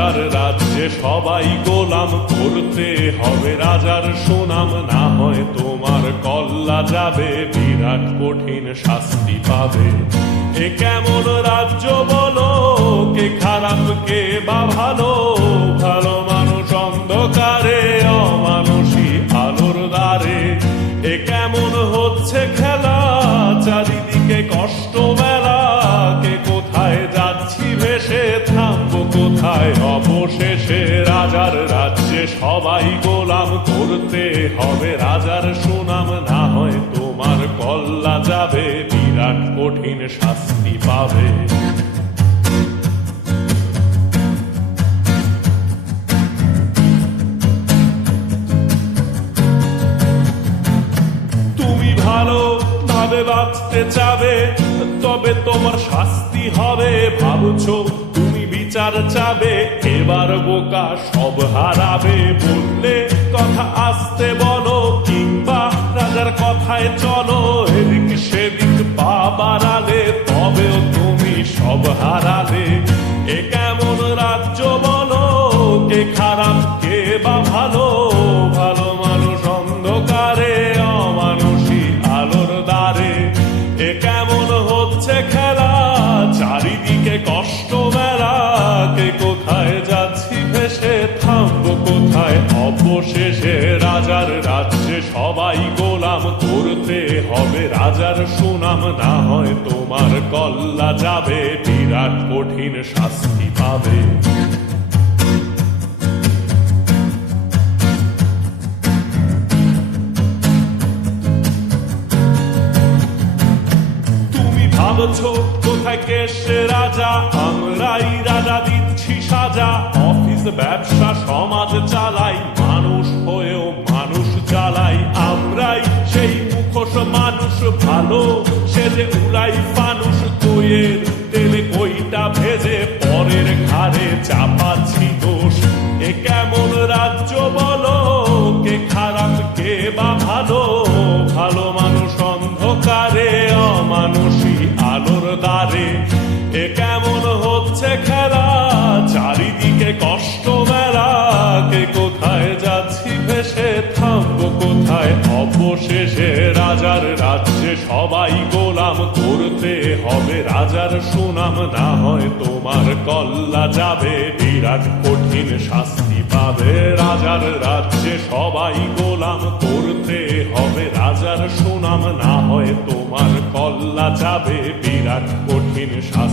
রাজার রাজ্যে সবাই গোলাম, করতে হবে রাজার সুনাম, না হয় তোমার কল্লা যাবে, বিরাট কঠিন শাস্তি পাবে। এ কেমন রাজ্য বলো, কে খারাপ কে বা ভালো, ভালো মানুষ অন্ধকারে, অমানুষী আলোর দ্বারে। এ কেমন হচ্ছে খেলা, চারিদিকে কষ্ট মেলা, কে কোথায় যাচ্ছি ভেসে, থামবো কোথায় অবশেষে। রাজার রাজ্যে সবাই গোলাম, করতে হবে রাজার সুনাম, না হয় তোমার কল্লা যাবে, বিরাট কঠিন শাস্তি পাবে। তুমি ভালো ভাবে বাঁচতে চাবে, তবে তোমার শাস্তি হবে। ভাবছো তুমি বিচার চাবে, এবার বোকা সব হারাবে। বললে কথা আস্তে বলো, কিংবা রাজার কথায় চলো, এদিক সেদিক পা বাড়ালে, তবেও তুমি সব হারালে। এ কেমন রাজ্য বলো, কে খারাপ কে বা ভালো, ভালো মানুষ অন্ধকারে, অমানুষী আলোর দ্বারে। এ কেমন হচ্ছে খেলা, চারিদিকে কষ্ট মেলা, কে কোথায় যাচ্ছি ভেসে, থামবো কোথায় অবশেষে। রাজার রাজ্যে সবাই গোলাম, করতে হবে রাজার সুনাম, না হয় তোমার কল্লা যাবে, বিরাট কঠিন শাস্তি পাবে। ভাবছো কোথায় কেসে রাজা, আমরাই রাজা দিচ্ছি সাজা। অফিস ব্যবসা সমাজ চালাই, মানুষ হয়েও মানুষ জ্বালাই। আমরাই সেই মুখোশ মানুষ ভালো, সে যে উড়াই ফানুষ। কইয়ের তেলে কইটা ভেজে, পরের ঘাড়ে চাপাচ্ছি দোষ। এ কেমন রাজ্য বলো, কে খারাপ কে বা ভালো, ভালো মানুষ অন্ধকারে, অমানুষী আলোর দ্বারে। এ কেমন হচ্ছে খেলা, চারিদিকে কষ্ট মেলা, কে কোথায় যাচ্ছি ভেসে, থামবো কোথায় অবশেষে। রাজার রাজ্যে সবাই গোলাম, করতে হবে রাজার সুনাম, না হয় তোমার কল্লা যাবে, বিরাট কঠিন শাস্তি পাবে। রাজার রাজ্যে সবাই গোলাম, করতে হবে রাজার সুনাম, না হয় তোমার কল্লা যাবে, বিরাট কঠিন শাস্তি।